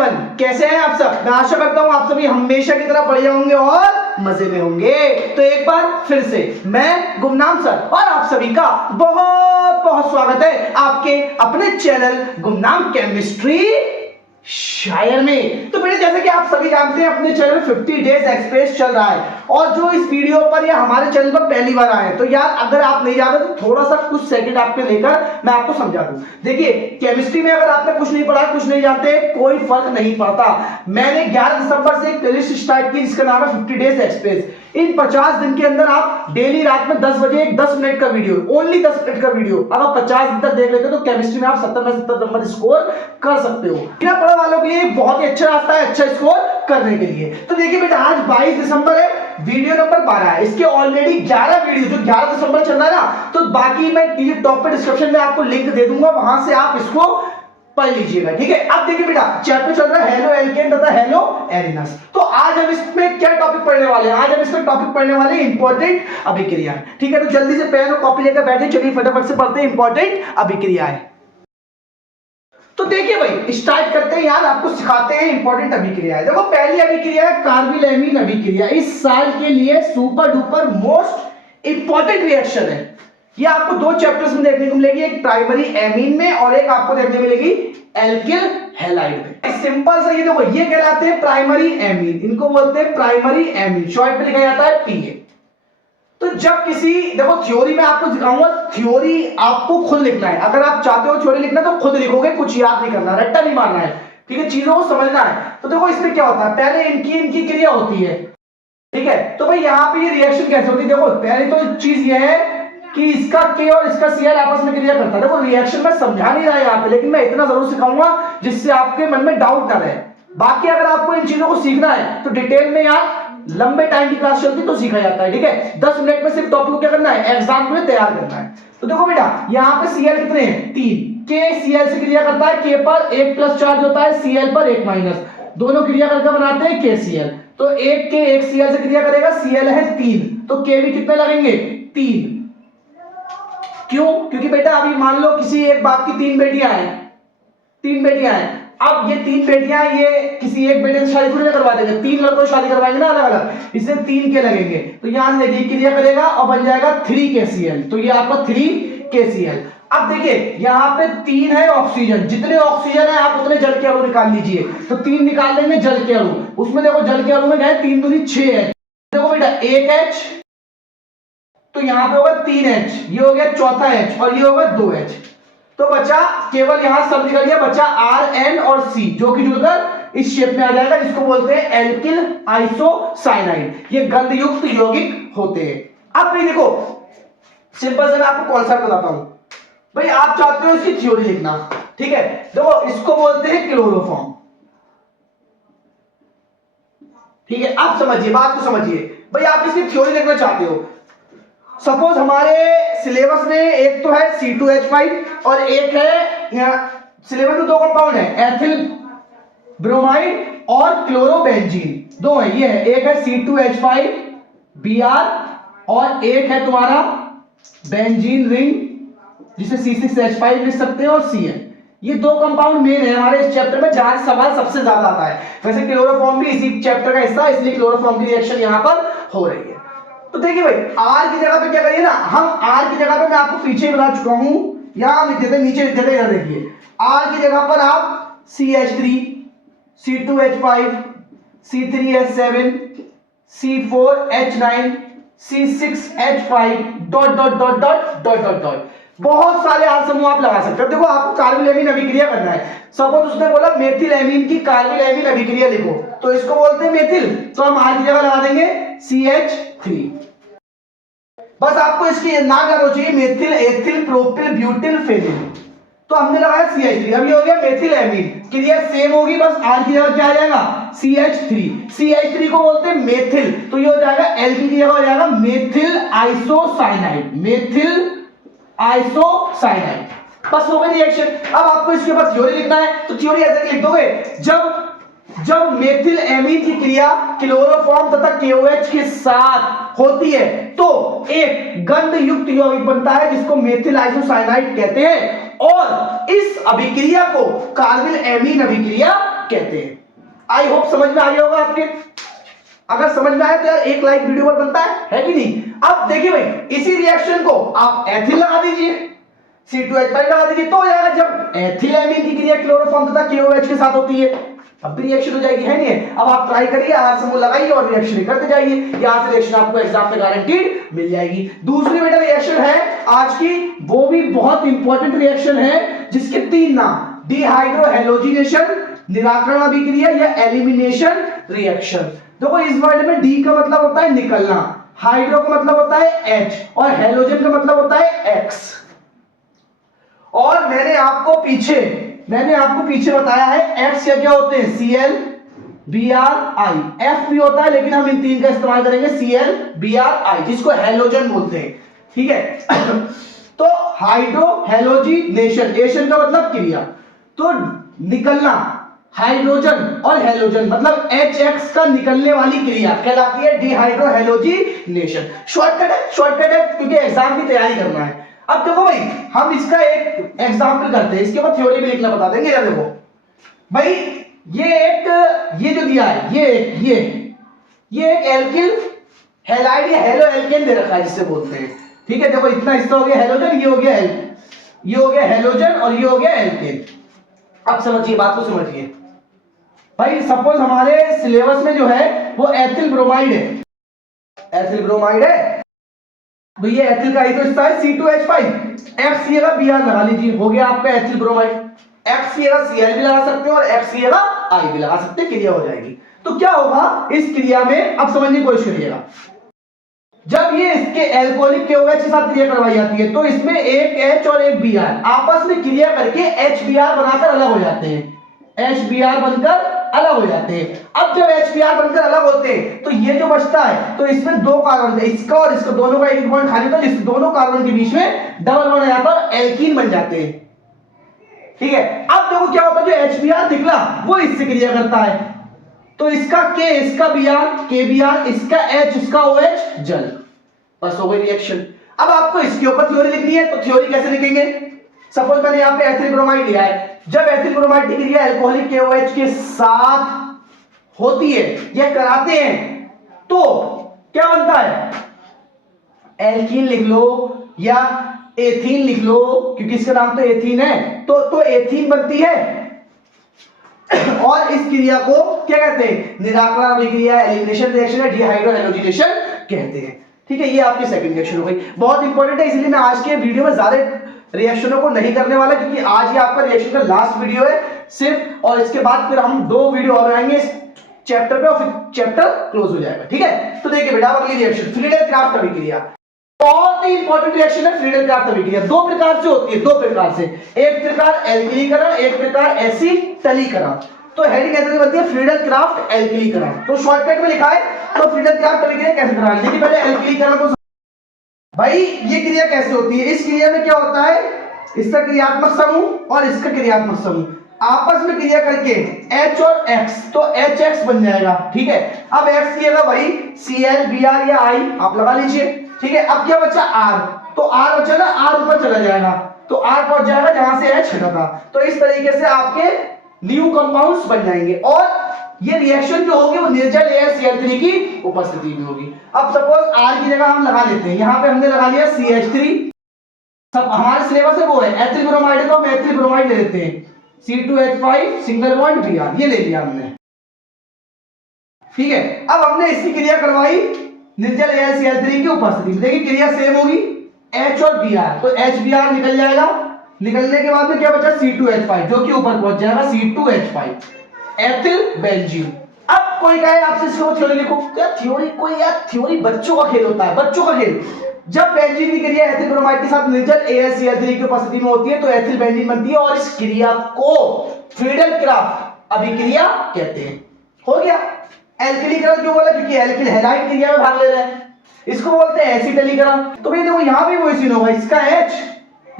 Everyone, कैसे हैं आप सब। मैं आशा करता हूं आप सभी हमेशा की तरह बढ़िया होंगे और मजे में होंगे। तो एक बार फिर से मैं गुमनाम सर और आप सभी का बहुत बहुत स्वागत है आपके अपने चैनल गुमनाम केमिस्ट्री शायर में। तो बेटे जैसे कि आप सभी जानते हैं अपने चैनल 50 डेज एक्सप्रेस चल रहा है और जो इस वीडियो पर या हमारे चैनल पर पहली बार आए तो यार अगर आप नहीं जानते तो थोड़ा सा कुछ सेकंड आपके लेकर मैं आपको समझा दूं। देखिए केमिस्ट्री में अगर आपने कुछ नहीं पढ़ा कुछ नहीं जानते कोई फर्क नहीं पड़ता। मैंने 11 दिसंबर से एक प्लेलिस्ट स्टार्ट की जिसका नाम है 50 डेज एक्सप्रेस। इन 50 दिन के अंदर आप डेली रात में 10 बजे एक 10 मिनट का वीडियो, ओनली 10 मिनट का वीडियो अगर 50 दिन तक देख लेते हो तो केमिस्ट्री में आप 70 में 70 नंबर स्कोर कर सकते हो। बिना पढ़े वालों के लिए बहुत ही अच्छा रास्ता है अच्छा स्कोर करने के लिए। तो देखिए बेटा आज 22 दिसंबर है, वीडियो नंबर 12 है। इसके ऑलरेडी 11 वीडियो जो 11 दिसंबर चल रहा है ना, तो बाकी मैं नीचे टॉप पे डिस्क्रिप्शन में आपको लिंक दे दूंगा, वहां से आप इसको पढ़ लीजिएगा। ठीक है, अब देखिए बेटा चैप्टर चल रहा है हेलो एल्केन तथा हेलो एरिनस। तो आज हम इसमें क्या टॉपिक पढ़ने वाले हैं? आज हम इसमें टॉपिक पढ़ने वाले हैं इंपॉर्टेंट अभिक्रिया। ठीक है, तो जल्दी से पेन और कॉपी लेकर बैठिए, चलिए फटाफट से पढ़ते हैं इंपॉर्टेंट अभिक्रियाएं। तो देखिए भाई स्टार्ट करते हैं यार, आपको सिखाते हैं इंपॉर्टेंट अभिक्रियाएं। देखो पहली अभिक्रिया है कार्बिल एमीन अभिक्रिया। इस साल के लिए super duper most important reaction है। ये आपको दो चैप्टर्स में देखने को मिलेगी, एक प्राइमरी एमीन में और एक आपको देखने मिलेगी एल्किल हैलाइड में। सिंपल सा ये देखो ये कहलाते हैं प्राइमरी एमीन, इनको बोलते हैं प्राइमरी एमीन, शॉर्ट में लिखा जाता है पीए। तो जब किसी देखो थ्योरी में आपको दिखाऊंगा, थ्योरी आपको खुद लिखना है। अगर आप चाहते हो थ्योरी लिखना तो खुद लिखोगे, कुछ याद नहीं करना, रट्टा नहीं मारना है। ठीक है, चीजों को समझना है। तो देखो इसमें क्या होता है, पहले इनकी क्रिया होती है। ठीक है, तो भाई यहाँ पे ये रिएक्शन कैसे होती है? देखो पहले तो चीज ये है कि इसका के और इसका सीएल आपस में क्रिया करता है। देखो रिएक्शन में समझा नहीं रहा यहाँ पे, लेकिन मैं इतना जरूर सिखाऊंगा जिससे आपके मन में डाउट ना रहे। बाकी अगर आपको इन चीजों को सीखना है तो डिटेल में यार लंबे टाइम की क्लास चलती तो सीखा जाता है। ठीक है, 10 मिनट में सिर्फ टॉपिक को क्या करना है, एग्जाम के लिए तैयार करना है। तो देखो बेटा यहाँ पे सीएल कितने हैं? 3। के सीएल से क्रिया करता है, के पर 1 प्लस चार्ज होता है, सीएल पर 1 माइनस, दोनों क्रिया करके बनाते हैं के सीएल। तो 1 के 1 सीएल से क्रिया करेगा, सीएल है 3, तो के भी कितने लगेंगे? 3। क्यों? क्योंकि बेटा अभी मान लो किसी एक बाप की 3 बेटियां हैं, 3 बेटियां हैं। अब ये 3 बेटियां ये किसी एक बेटे से शादी थोड़ी करवा देंगे, 3 लड़कों से शादी करवाएंगे ना अलग अलग, इससे 3 के लगेंगे। तो यहां से देखिए क्रिया करेगा और बन जाएगा 3 KCl। तो ये आपका 3 KCl। अब देखिए यहाँ पे 3 है ऑक्सीजन, जितने ऑक्सीजन है आप उतने जल के अणु निकाल लीजिए। तो 3 निकाल लेंगे जल के अणु, उसमें देखो जल के अणु में गए 3 दूनी 6 है। देखो बेटा 1 H, तो यहां पे होगा 3 H, ये हो गया चौथा H और ये होगा 2 H। तो बचा केवल यहां सब निकल गया, बचा R N और C जो कि जुड़कर इस शेप में आ जाएगा, जिसको बोलते हैं एल्किल आइसोसाइनाइड। ये गंध युक्त यौगिक होते हैं। अब भी देखो सिंपल से मैं आपको कॉन्सेप्ट बताता हूं। भाई आप चाहते हो इसकी थ्योरी लिखना, ठीक है, देखो इसको बोलते हैं क्लोरोफॉर्म। ठीक है, आप समझिए बात को समझिए। भाई आप इसकी थ्योरी लिखना चाहते हो, सपोज हमारे सिलेबस में एक तो है C2H5 और एक है यहाँ सिलेबस में 2 कंपाउंड है, एथिल ब्रोमाइड और क्लोरोबेंजीन, 2 है। ये है एक है C2H5 Br और एक है तुम्हारा बेंजीन रिंग जिसे C6H5 लिख सकते हैं और Cl। ये 2 कंपाउंड मेन है हमारे इस चैप्टर में, जहां सवाल सबसे ज्यादा आता है। वैसे क्लोरोफॉर्म भी इसी चैप्टर का हिस्सा है, इसलिए क्लोरोफॉर्म की रिएक्शन यहां पर हो रही है। तो देखिए भाई आर की जगह पे क्या करिए ना, हम आर की जगह पे मैं आपको पीछे बता चुका हूं, यहां लिख देते नीचे लिख देते, यहां देखिए आर की जगह पर आप CH3 C2H5 C3H7 C4H9 C6H5 dot dot dot dot dot dot dot बहुत सारे आर समूह आप लगा सकते हो। देखो आपको कार्बिल एमीन अभिक्रिया करना है, सपोज उसने बोला मेथिल एमीन की कार्बिल एमीन अभिक्रिया लिखो, तो इसको बोलते हैं मेथिल, तो हम आर की जगह लगा देंगे CH3। बस आपको इसकी नाम याद हो चाहिए, methyl ethyl propyl butyl phenyl, तो हमने लगाया CH3। अब ये हो गया मेथिल एमीन, क्रिया सेम होगी, बस आर की जगह क्या आ जाएगा CH3। CH3 को बोलते हैं मेथिल, तो ये हो जाएगा एल की जगह हो जाएगा मेथिल आइसोसाइनाइड, मेथिल आइसोसाइनाइड। बस हो गई रिएक्शन। अब आपको इसके बाद थ्योरी लिखना है, तो थ्योरी ऐसे लिख दोगे, जब मेथिल एमीन की क्रिया क्लोरोफॉर्म तथा KOH के साथ होती है तो एक गंध युक्त यौगिक बनता है जिसको मेथिल आइसोसाइनाइड कहते हैं, और इस अभिक्रिया को कार्बिल एमीन अभिक्रिया कहते हैं। आई होप समझ में आ गया होगा आपके। अगर समझ में आया तो यार एक लाइक वीडियो पर बनता है कि नहीं। अब देखिए भाई, इसी रिएक्शन को आप एथिल लगा दीजिए, C2H5 लगा दीजिए, तो हो जाएगा। जब एथिलेमीन की क्रिया क्लोरोफॉर्म तथा KOH के साथ होती है अब भी रिएक्शन हो जाएगी, है नहीं है। अब आप ट्राई करिए, आज समूह लगाइए और रिएक्शन करते जाइए, यहां से रिएक्शन आपको एग्जाम में गारंटीड मिल जाएगी। दूसरी बेटा रिएक्शन है आज की, वो भी बहुत इंपॉर्टेंट रिएक्शन है, जिसके 3 नाम, डिहाइड्रोहेलोजिनेशन, निराकरण अभिक्रिया या एलिमिनेशन रिएक्शन। देखो इस वर्ड में डी का मतलब होता है निकलना, हाइड्रो का मतलब होता है H और हेलोजन का मतलब होता है X। और मैंने आपको पीछे बताया है X क्या होते हैं, Cl Br I, F भी होता है लेकिन हम इन 3 का इस्तेमाल करेंगे, Cl Br I, जिसको हेलोजन बोलते हैं, ठीक है। तो हाइड्रो हेलोजिनेशन, एशन का मतलब क्रिया, तो निकलना हाइड्रोजन और हेलोजन मतलब HX का निकलने वाली क्रिया कहलाती है डिहाइड्रोहेलोजिनेशन। शॉर्टकट है क्योंकि एग्जाम की तैयारी करना है। अब देखो भाई, हम इसका एक एग्जांपल करते हैं, इसके बाद थ्योरी भी लिखना बता देंगे। या देखो भाई, ये जो दिया है, ये एक एल्किल हैलाइड या हेलो एल्केन दे रखा है जिसे बोलते हैं, ठीक है। देखो इतना हिस्सा हो गया हेलोजन, ये हो गया हेलोजन और ये हो गया एल्केन। अब समझिए, बात को समझिए भाई। सपोज हमारे सिलेबस में जो है वो एथिल ब्रोमाइड है, तो ये एथिल का हिस्सा है C2H5, FCl का Br लगा लीजिए, हो गया आपका एथिल ब्रोमाइड। FCl का Cl भी लगा सकते हो और FCl का I भी लगा सकते हैं, क्रिया हो जाएगी। तो क्या होगा इस क्रिया में, अब समझने की कोशिश करिएगा। जब ये इसके एल्कोहलिक KOH के साथ क्रिया करवाई जाती है तो इसमें एक H और एक Br आपस में क्रिया करके HBr बनाकर अलग हो जाते हैं, HBr बनकर अलग हो जाते हैं। अब जब HBr बनकर अलग होते हैं तो ये जो बचता है, तो इसमें 2 कार्बन, इसका और इसका दोनों का एक बॉन्ड खाली, तो इस दोनों कार्बन के बीच में डबल बॉन्ड यहाँ पर एल्कीन बन जाते हैं, ठीक है। अब देखो क्या होता है, जो HBr निकला वो इससे क्रिया करता है, तो इसका K, इसका Br, KBr, इसका H, इसका OH जल, बस हो गई रिएक्शन। अब आपको इसके ऊपर थ्योरी लिखनी है, तो थ्योरी कैसे लिखेंगे। सपोज मैंने यहाँ पे एथिल ब्रोमाइड लिया है, जब एथिल ब्रोमाइड की क्रिया अल्कोहलिक KOH के साथ होती है या कराते हैं तो क्या बनता है, एल्कीन लिख लो या एथीन लिख लो, क्योंकि इसका नाम तो एथीन है, तो एथीन बनती है। और इस क्रिया को क्या कहते हैं, निराकरण अभिक्रिया, एलिमिनेशन रिएक्शन या डिहाइड्रोहेलोजिनेशन कहते हैं, ठीक है। ये आपकी सेकंड रिएक्शन हो गई, बहुत इंपॉर्टेंट है, इसलिए मैं आज के वीडियो में ज्यादा रिएक्शनों को नहीं करने वाला, क्योंकि आज ही आपका रिएक्शन का लास्ट वीडियो है सिर्फ, और इसके बाद फिर हम 2 वीडियो और आएंगे इस चैप्टर पे और फिर चैप्टर क्लोज हो जाएगा, ठीक है। तो देखिए बेटा, अगली रिएक्शन फ्रीडल क्राफ्ट अभिक्रिया, बहुत ही इंपॉर्टेंट रिएक्शन है फ्रीडल क्राफ्ट अभिक्रिया। 2 प्रकार से होती है, 2 प्रकार से, एक प्रकार एल्किलीकरण, एक प्रकार एसिटलीकरण। तो हेडिंग ऐसे बनती है फ्रीडल क्राफ्ट एल्किलीकरण, तो शॉर्टकट में लिखा है। तो फ्रीडल क्राफ्ट अभिक्रिया कैसे करानी, देखिए पहले एल्किलीकरण को भाई, ये क्रिया कैसे होती है। इस क्रिया में क्या होता है, इसका क्रियात्मक समूह और इसका क्रियात्मक समूह आपस में क्रिया करके H और X, तो HX बन जाएगा, ठीक है। अब X किएगा भाई Cl Br या I आप लगा लीजिए, ठीक है। अब क्या बचा R, तो R बचा ना, R ऊपर चला जाएगा, तो R पहुंच जाएगा जहां से H हटा था। तो इस तरीके से आपके न्यू कंपाउंड्स बन जाएंगे और ये रिएक्शन जो होगी वो निर्जल AlCl3 की उपस्थिति में होगी। अब सपोज R की जगह हम लगा लेते हैं, यहाँ पे हमने लगा लिया CH3, सब हमारे सिलेबस है वो है एथिल ब्रोमाइड, तो हम एथिल ब्रोमाइड ले लेते हैं, C2H5 सिंगल बॉन्ड Br, ये ले लिया हमने, ठीक है। अब हमने इसकी क्रिया करवाई निर्जल AlCl3 की उपस्थिति में, देखिए क्रिया सेम होगी, H और Br, तो HBr निकल जाएगा, निकलने के बाद में क्या बचा C2H5 जो कि ऊपर पहुंच जाएगा C2H5 एथिल बेंजीन। अब कोई कहे आपसे इसको थ्योरी लिखो, क्या थ्योरी, कोई यार थ्योरी बच्चों का खेल होता है, बच्चों का खेल। जब बेंजीन की क्रिया एथिल ब्रोमाइड के साथ निर्जल AlCl3 की उपस्थिति में होती है तो एथिल बेंजीन बनती है और इस क्रिया को फ्रीडल क्राफ्ट अभिक्रिया कहते हैं। हो गया। एल्किलीकरण क्यों बोला, क्योंकि एल्किल हैलाइड क्रिया में भाग ले रहे हैं, इसको बोलते हैं एसिटलीकरण। तो भाई देखो यहां भी वही सीन होगा, इसका H,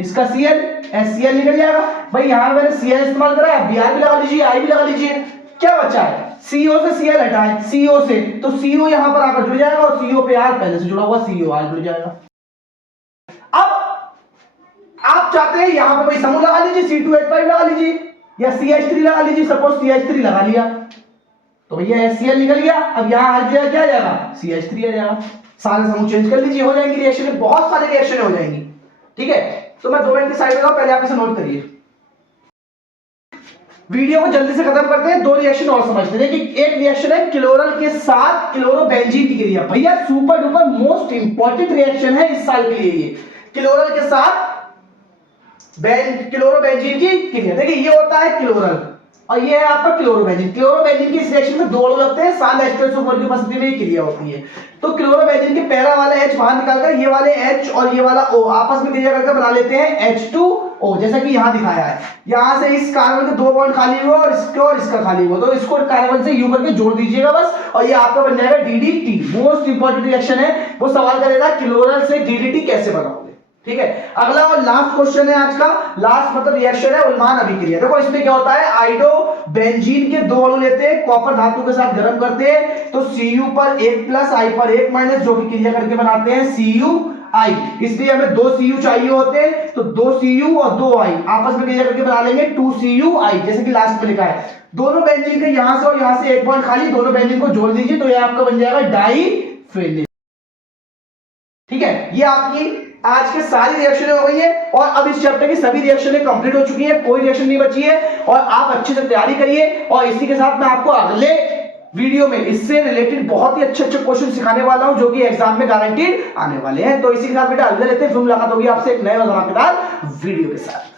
इसका Cl, HCl निकल जाएगा भाई, यहां मैंने Cl इस्तेमाल करा है, Br भी लगा लीजिए, I भी लगा लीजिए, क्या बचा है CO से Cl हटाएं, CO से, तो CO यहां पर आकर जुड़ जाएगा और CO पे R पहले से जुड़ा हुआ CO R जुड़ जाएगा। अब आप चाहते हैं यहां पर भाई समूह लगा लीजिए, C2H5 लगा लीजिए, या CH3 लगा लीजिए, सपोज CH3 लगा लिया तो भैया HCl निकल गया, अब यहाँ हर जगह क्या आ जाएगा, CH3 आ जाएगा। सारे समूह चेंज कर लीजिए, हो जाएंगी रिएक्शन, बहुत सारे रिएक्शन हो जाएंगी। ठीक है, तो मैं 2 मिनट की साइड में पहले आप इसे नोट करिए। वीडियो को जल्दी से खत्म करते हैं, 2 रिएक्शन और समझते हैं। कि एक रिएक्शन है क्लोरल के साथ क्लोरोबेंजीन की क्रिया, भैया super duper most important reaction है इस साल के लिए ये, क्लोरल के साथ क्लोरोबेंजीन की क्रिया। देखिए ये होता है क्लोरल और ये है आपका क्लोरोबेंजीन। क्लोरोबेंजीन की इस रिएक्शन में 2 अणु लगते हैं, साथ H2SO4 की उपस्थिति में ये क्रिया होती है। तो क्लोरोबेंजीन के पहला वाला H बाहर निकालकर ये वाले H और ये वाला O आपस में क्रिया करके बना लेते हैं H2O, जैसा कि यहाँ दिखाया है। यहाँ से इस कार्बन के 2 बॉन्ड खाली हुए और इसका खाली हुआ, तो इसको कार्बन से U करके जोड़ दीजिएगा बस, और ये आपका बन जाएगा DDT। मोस्ट इंपॉर्टेंट रिएक्शन है, वो सवाल करेगा क्लोरल से DDT कैसे बनाओगे। ठीक है, अगला और लास्ट क्वेश्चन है आज का, लास्ट मतलब रिएक्शन है उल्मान अभिक्रिया। देखो इसमें क्या होता है, आइडो बेंजीन के 2 अणु लेते हैं, कॉपर धातु के साथ गर्म करते हैं, तो Cu पर 1+ I पर 1- जो कि क्रिया करके बनाते हैं CuI। इसलिए हमें 2 Cu चाहिए होते हैं, तो 2 Cu और 2 I आपस में क्रिया करके बना लेंगे 2 CuI, जैसे कि लास्ट में लिखा है। दोनों बेंजीन के यहां से और यहां से 1 बॉन्ड खाली, दोनों बेंजीन को जोड़ दीजिए तो ये आपका बन जाएगा डाइफेनिल। ठीक है, ये आपकी आज के सारी रिएक्शनें हो गई है और अब इस चैप्टर की सभी रिएक्शनें कंप्लीट हो चुकी है, कोई रिएक्शन नहीं बची है। और आप अच्छे से तैयारी करिए, और इसी के साथ मैं आपको अगले वीडियो में इससे रिलेटेड बहुत ही अच्छे क्वेश्चन सिखाने वाला हूं, जो कि एग्जाम में गारंटीड आने वाले हैं। तो इसी के साथ बेटा अलविदा लेते हैं, फिर मुलाकात होगी आपसे एक नए और धमाकेदार वीडियो के साथ।